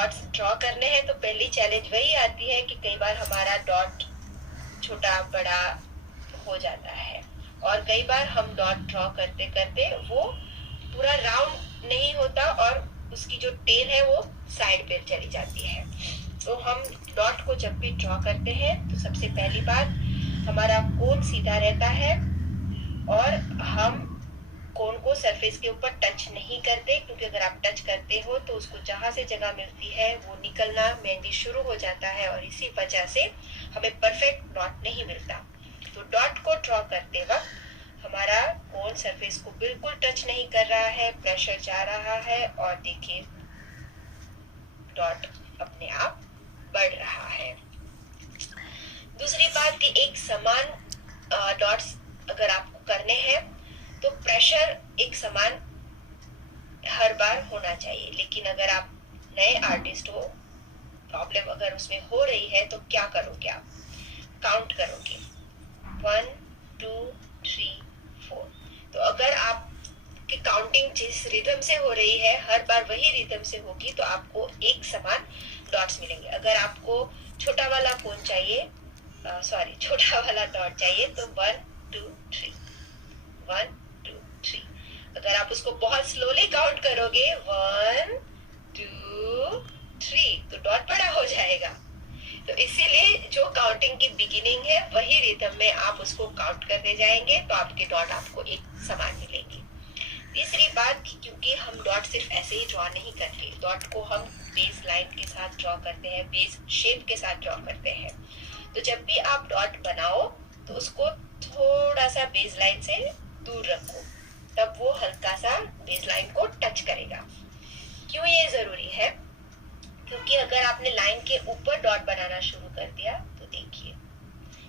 Dots draw करने हैं तो पहली चैलेंज वही आती है कि कई बार हमारा डॉट छोटा बड़ा हो जाता है और कई बार हम डॉट ड्रॉ करते करते वो पूरा राउंड नहीं होता और उसकी जो टेल है वो साइड पे चली जाती है। तो हम डॉट को जब भी ड्रॉ करते हैं तो सबसे पहली बात हमारा कोन सीधा रहता है और हम कोन को सरफेस के ऊपर टच नहीं करते, क्योंकि अगर आप टच करते हो तो उसको जहां से जगह मिलती है वो निकलना मेहंदी शुरू हो जाता है और इसी वजह से हमें परफेक्ट डॉट नहीं मिलता। तो डॉट को ड्रॉ करते वक्त हमारा कोन सरफेस को बिल्कुल टच नहीं कर रहा है, प्रेशर जा रहा है और देखिए डॉट अपने आप बढ़ रहा है। दूसरी बात कि एक समान डॉट्स अगर आपको करने हैं तो प्रेशर एक समान हर बार होना चाहिए, लेकिन अगर आप नए आर्टिस्ट हो, प्रॉब्लम अगर उसमें हो रही है तो क्या करोगे, आप काउंट करोगे 1 2 3 4। तो अगर आप की काउंटिंग जिस रिदम से हो रही है हर बार वही रिदम से होगी तो आपको एक समान डॉट्स मिलेंगे। अगर आपको छोटा वाला कोन चाहिए, सॉरी छोटा वाला डॉट चाहिए तो 1 2 3 1 2 3। अगर आप उसको बहुत स्लोली काउंट करोगे 1 2 3 तो डॉट बड़ा हो जाएगा। तो इसीलिए जो काउंटिंग की बिगिनिंग है वही रिदम में आप उसको काउंट करते जाएंगे तो आपके डॉट आपको एक समान मिलेंगे। तीसरी बात कि क्योंकि हम डॉट सिर्फ ऐसे ही ड्रॉ नहीं करते, डॉट को हम बेस लाइन के साथ ड्रॉ करते हैं, बेस शेप के साथ ड्रॉ करते हैं। तो जब भी आप डॉट बनाओ तो उसको थोड़ा सा बेस लाइन से दूर रखो, तब वो हल्का सा बेस लाइन को टच करेगा। क्यों ये जरूरी है, क्योंकि अगर आपने लाइन के ऊपर डॉट बनाना शुरू कर दिया तो देखिए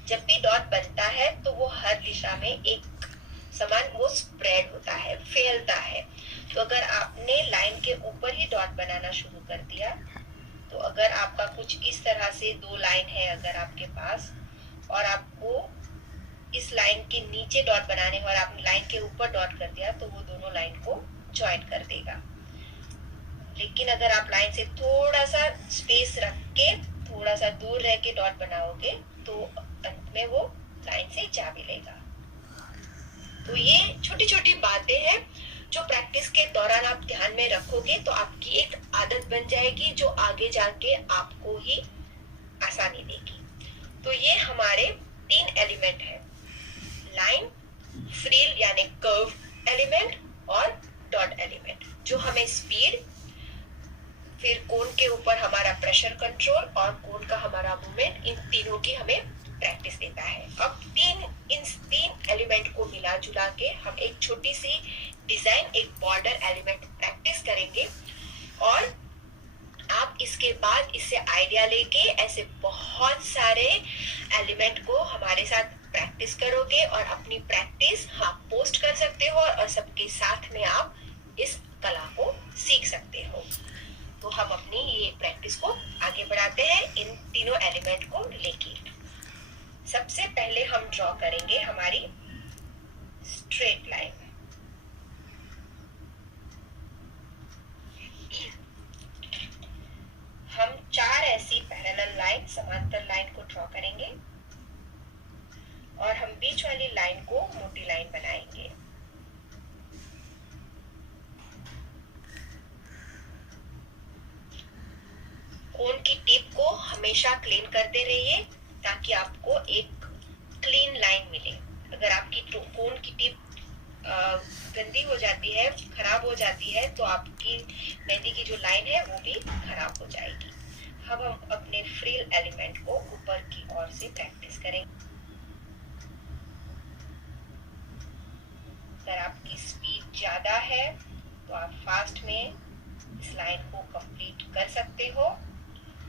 जब भी डॉट बनता है तो वो हर दिशा में एक समान वो स्प्रेड होता है, फैलता है। तो अगर आपने लाइन के ऊपर ही डॉट बनाना शुरू कर दिया तो अगर आपका कुछ इस तरह से दो लाइन है अगर आपके पास और आपको इस लाइन के नीचे डॉट बनाने और आपने लाइन के ऊपर डॉट कर दिया तो वो दोनों लाइन को ज्वाइन कर देगा। लेकिन अगर आप लाइन से थोड़ा सा स्पेस रख के थोड़ा सा दूर रह के डॉट बनाओगे तो अंत में वो लाइन से जा मिलेगा। तो ये छोटी छोटी बातें हैं जो प्रैक्टिस के दौरान आप ध्यान में रखोगे तो आपकी एक आदत बन जाएगी जो आगे जाके आपको ही आसानी देगी। तो ये हमारे 3 एलिमेंट है, लाइन, फ्रिल यानी कर्व एलिमेंट और डॉट एलिमेंट, जो हमें स्पीड, फिर कोन के ऊपर हमारा प्रेशर कंट्रोल और कोन का हमारा मूवमेंट, इन तीनों की हमें प्रैक्टिस देता है। अब इन 3 एलिमेंट को मिला जुला के हम एक छोटी सी डिजाइन, एक बॉर्डर एलिमेंट प्रैक्टिस करेंगे और आप इसके बाद इससे आइडिया लेके ऐसे बहुत सारे एलिमेंट को हमारे साथ प्रैक्टिस करोगे और अपनी प्रैक्टिस आप पोस्ट कर सकते हो और सबके साथ में आप इस कला को सीख सकते हो। तो हम अपनी ये प्रैक्टिस को आगे बढ़ाते हैं इन तीनों एलिमेंट को लेके। सबसे पहले हम ड्रॉ करेंगे हमारी स्ट्रेट लाइन। हम 4 ऐसी पैरेलल लाइन, समांतर लाइन को ड्रॉ करेंगे और हम बीच वाली लाइन को मोटी लाइन बनाएंगे। कोन की टिप को हमेशा क्लीन करते रहिए ताकि आपको एक क्लीन लाइन मिले। अगर आपकी कोन की टिप गंदी हो जाती है, खराब हो जाती है तो आपकी मेहंदी की जो लाइन है वो भी खराब हो जाएगी। अब हम अपने फ्रिल एलिमेंट को ऊपर की ओर से प्रैक्टिस करेंगे। अगर आपकी स्पीड ज्यादा है तो आप फास्ट में इस लाइन को कंप्लीट कर सकते हो।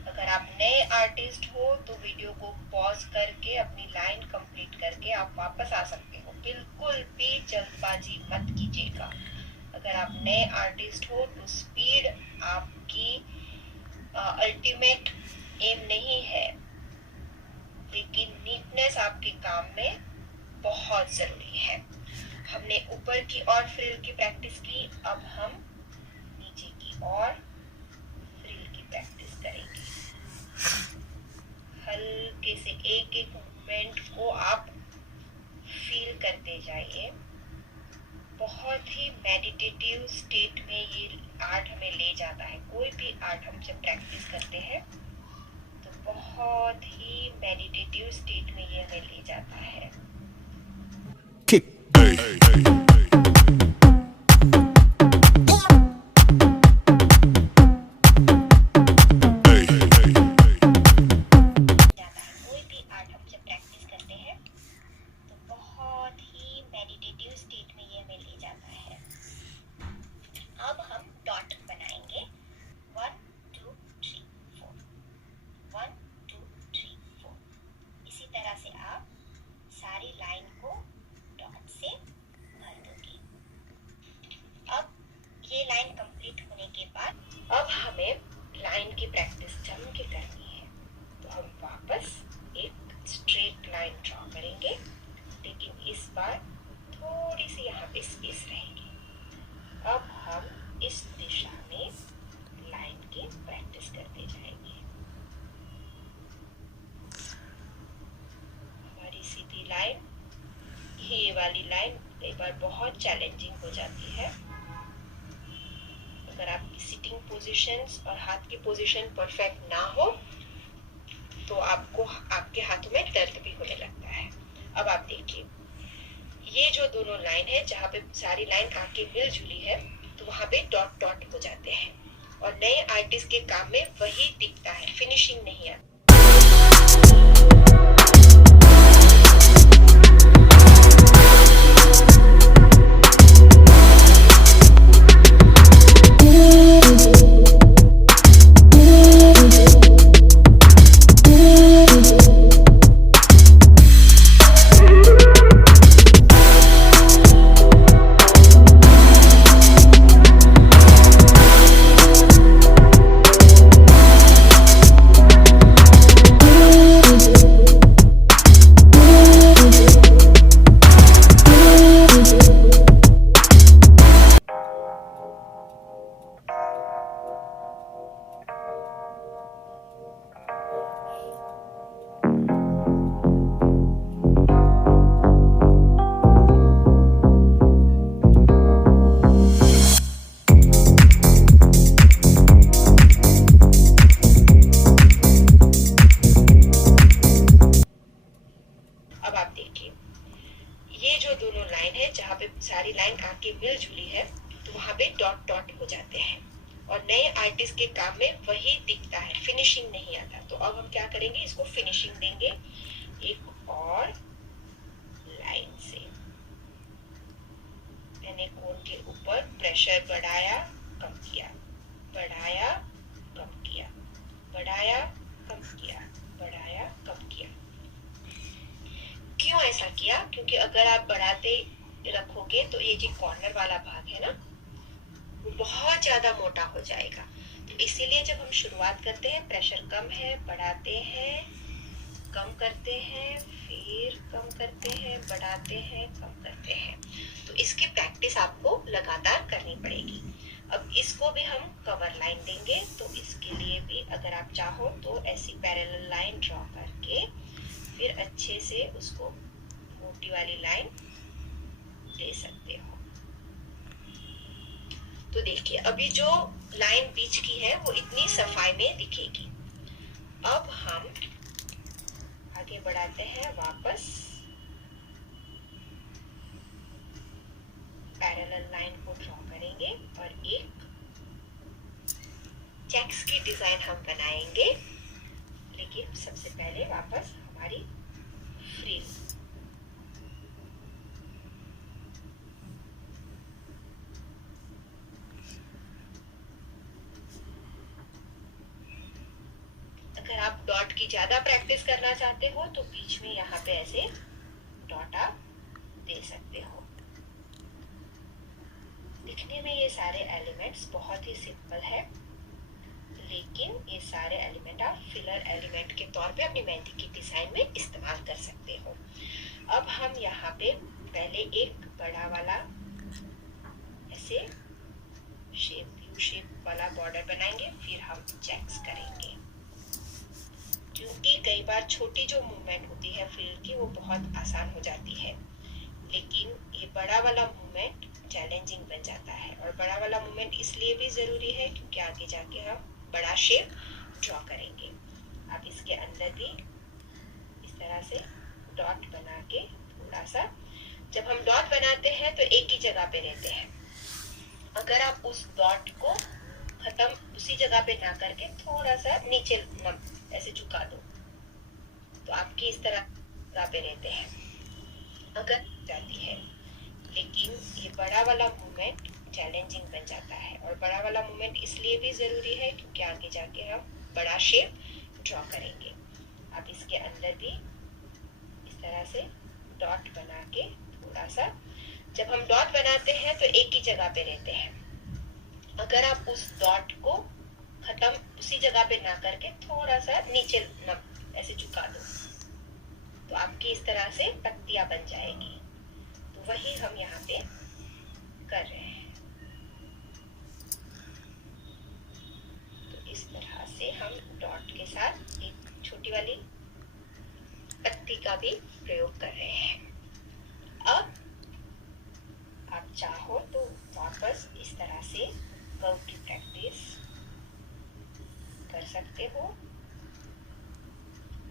अगर आप नए आर्टिस्ट हो तो वीडियो को पॉज करके अपनी लाइन कंप्लीट करके आप वापस आ सकते हो, बिल्कुल भी जल्दबाजी मत कीजिएगा। अगर आप नए आर्टिस्ट हो तो स्पीड आपकी अल्टीमेट एम नहीं है, लेकिन नीटनेस आपके काम में बहुत जरूरी है। हमने ऊपर की और फ्रिल की प्रैक्टिस की, अब हम नीचे की और फ्रिल की प्रैक्टिस हल्के से एक एक मूवमेंट को आप फील करते जाइए। बहुत ही मेडिटेटिव स्टेट में ये आर्ट हमें ले जाता है। कोई भी आर्ट हम जब प्रैक्टिस करते हैं तो बहुत ही मेडिटेटिव स्टेट में ये हमें ले जाता है। ये वाली लाइन कई बार बहुत चैलेंजिंग हो जाती है। अगर आपकी सिटिंग पोजीशंस और हाथ की पोजीशन परफेक्ट ना हो तो आपको आपके हाथों में दर्द भी होने लगता है। अब आप देखिए, ये जो दोनों लाइन है जहाँ पे सारी लाइन आके मिलजुली है तो वहां पे डॉट डॉट हो जाते हैं और नए आर्टिस्ट के काम में वही दिखता है, फिनिशिंग नहीं आती। सारी लाइन आके मिलजुली है तो वहां पे डॉट डॉट हो जाते हैं और नए आर्टिस्ट के काम में वही दिखता है, फिनिशिंग नहीं आता। तो अब हम क्या करेंगे, इसको फिनिशिंग देंगे एक और लाइन से। मैंने कोन के ऊपर प्रेशर बढ़ाया कम किया, बढ़ाया कम किया, बढ़ाया कम किया, बढ़ाया कम किया। क्यों ऐसा किया? क्योंकि अगर आप बढ़ाते रखोगे तो ये जो कॉर्नर वाला भाग है ना वो बहुत ज्यादा मोटा हो जाएगा। तो इसीलिए जब हम शुरुआत करते हैं, प्रेशर कम है, बढ़ाते हैं, कम करते हैं, फिर कम करते हैं, बढ़ाते हैं, कम करते हैं। तो इसकी प्रैक्टिस आपको लगातार करनी पड़ेगी। अब इसको भी हम कवर लाइन देंगे, तो इसके लिए भी अगर आप चाहो तो ऐसी पैरेलल लाइन ड्रॉ करके फिर अच्छे से उसको मोटी वाली लाइन दे सकते हो। तो देखिए, अभी जो लाइन बीच की है वो इतनी सफाई में दिखेगी। अब हम आगे बढ़ाते हैं, वापस पैरेलल लाइन को ड्रॉ करेंगे और एक चेक्स की डिजाइन हम बनाएंगे। लेकिन सबसे पहले वापस हमारी फ्रिल, अगर आप डॉट की ज्यादा प्रैक्टिस करना चाहते हो तो बीच में यहाँ पे ऐसे डॉट आप दे सकते हो। दिखने में ये सारे एलिमेंट्स बहुत ही सिंपल है, लेकिन ये सारे एलिमेंट आप फिलर एलिमेंट के तौर पे अपनी मेहंदी की डिजाइन में इस्तेमाल कर सकते हो। अब हम यहाँ पे पहले एक बड़ा वाला ऐसे शेप, यू शेप वाला बॉर्डर बनाएंगे, फिर हम चेक्स करेंगे। क्योंकि कई बार छोटी जो मूवमेंट होती है फील्ड की वो बहुत आसान हो जाती है, लेकिन ये बड़ा वाला मूवमेंट चैलेंजिंग बन जाता है। और बड़ा वाला मूवमेंट इसलिए भी जरूरी है क्योंकि आगे जाके हम बड़ा शेप ड्रॉ करेंगे। अब इसके अंदर भी इस तरह से डॉट बना के थोड़ा सा, जब हम डॉट बनाते हैं तो एक ही जगह पे रहते हैं। अगर आप उस डॉट को खत्म उसी जगह पे ना करके थोड़ा सा नीचे ऐसे झुका दो तो आपकी इस तरह पे रहते हैं, अगर जाती है। लेकिन ये बड़ा वाला मूवमेंट चैलेंजिंग बन जाता है, और बड़ा वाला मूवमेंट इसलिए भी जरूरी है क्योंकि आगे जाके हम बड़ा शेप ड्रॉ करेंगे। अब इसके अंदर भी इस तरह से डॉट बना के थोड़ा सा, जब हम डॉट बनाते हैं तो एक ही जगह पे रहते हैं। अगर आप उस डॉट को खत्म उसी जगह पे ना करके थोड़ा सा नीचे ऐसे झुका दो तो आपकी इस तरह से पत्तियां बन जाएगी। तो वही हम यहाँ पे कर रहे हैं। तो इस तरह से हम डॉट के साथ एक छोटी वाली पत्ती का भी प्रयोग कर रहे हैं। अब आप चाहो तो वापस इस तरह से कर्व की प्रैक्टिस कर सकते हो।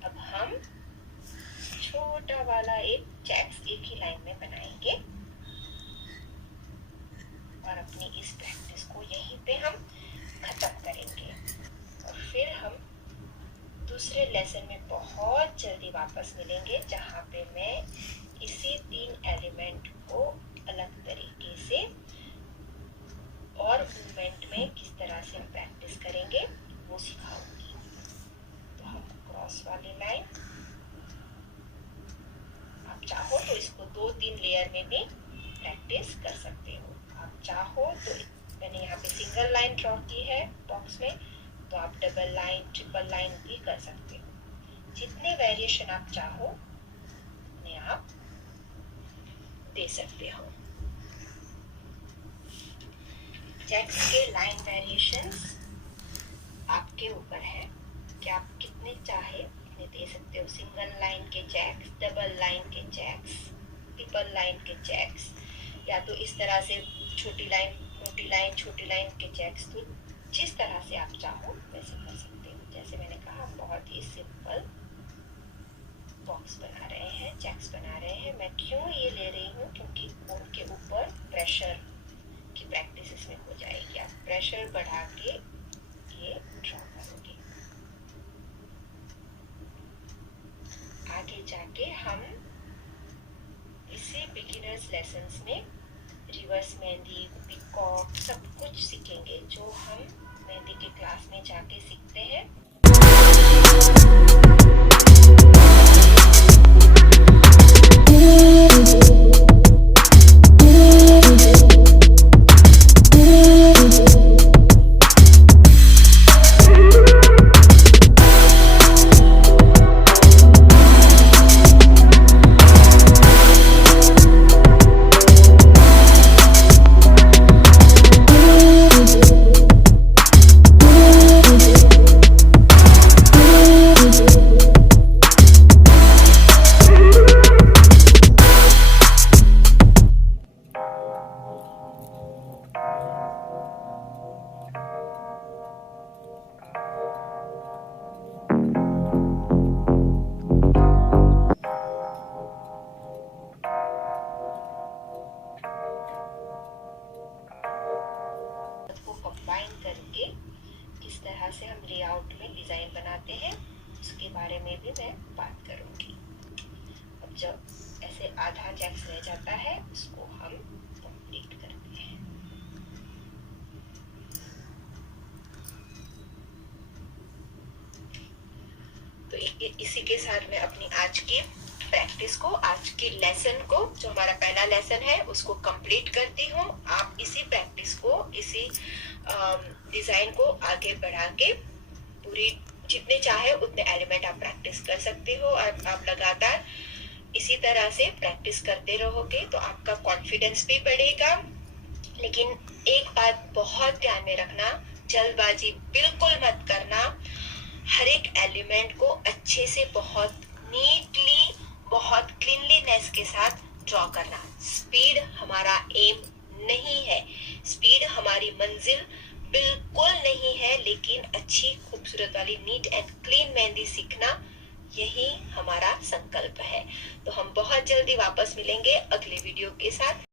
अब हम छोटा वाला एक चेक्स एक ही लाइन में बनाएंगे और अपनी इस प्रैक्टिस को यहीं पे हम खत्म करेंगे। और फिर हम दूसरे लेसन में बहुत जल्दी वापस मिलेंगे, जहाँ पे मैं इसी 3 एलिमेंट को अलग तरीके से और मूवमेंट में किस तरह से हम प्रैक्टिस करेंगे वो सिखाऊंगी। तो हम क्रॉस वाली लाइन, आप चाहो तो इसको 2-3 लेयर में भी प्रैक्टिस कर सकते हो। आप चाहो तो मैंने यहाँ पे सिंगल लाइन ड्रॉ की है बॉक्स में, तो आप डबल लाइन ट्रिपल लाइन भी कर सकते हो। जितने वेरिएशन आप चाहो उतने आप दे सकते हो। चेक्स के लाइन वेरिएशंस आपके ऊपर है कि आप कितने चाहे उतने दे सकते हो। सिंगल लाइन के चेक्स, डबल लाइन के चेक्स, ट्रिपल लाइन के चेक्स, या तो इस तरह से छोटी लाइन मोटी लाइन छोटी लाइन के चेक्स। तो जिस तरह से आप चाहो वैसे कर सकते हो। जैसे मैंने कहा बहुत ही सिंपल बॉक्स बना रहे हैं, चेक्स बना रहे हैं। मैं क्यों ये ले रही हूँ क्योंकि उनके ऊपर प्रेशर की प्रैक्टिस इसमें हो जाएगी। आप प्रेशर बढ़ा के ये ड्रॉ करोगे। आगे जाके हम इसी बिगिनर्स लेसन्स में रिवर्स मेहंदी, पिकॉक सब कुछ सीखेंगे जो हम मेहंदी के क्लास में जाके सीखते हैं। से हम लेआउट में डिजाइन बनाते हैं उसके बारे में भी मैं बात करूंगी। अब जब ऐसे आधा चेक्स रह जाता है उसको हम कंप्लीट करते हैं। तो इसी के साथ मैं अपनी आज की प्रैक्टिस को, आज की लेसन को, जो हमारा पहला लेसन है उसको कंप्लीट करती हूँ। आप इसी प्रैक्टिस को, इसी डिजाइन को आगे बढ़ा के पूरी जितने चाहे उतने एलिमेंट आप प्रैक्टिस कर सकते हो। और आप लगातार इसी तरह से प्रैक्टिस करते रहोगे तो आपका कॉन्फिडेंस भी बढ़ेगा। लेकिन एक बात बहुत ध्यान में रखना, जल्दबाजी बिल्कुल मत करना। हर एक एलिमेंट को अच्छे अच्छे से, बहुत नीटली, बहुत क्लीनलीनेस के साथ ड्रॉ करना। स्पीड हमारा एम नहीं है, स्पीड हमारी मंजिल बिल्कुल नहीं है, लेकिन अच्छी खूबसूरत वाली नीट एंड क्लीन मेहंदी सीखना यही हमारा संकल्प है। तो हम बहुत जल्दी वापस मिलेंगे अगले वीडियो के साथ।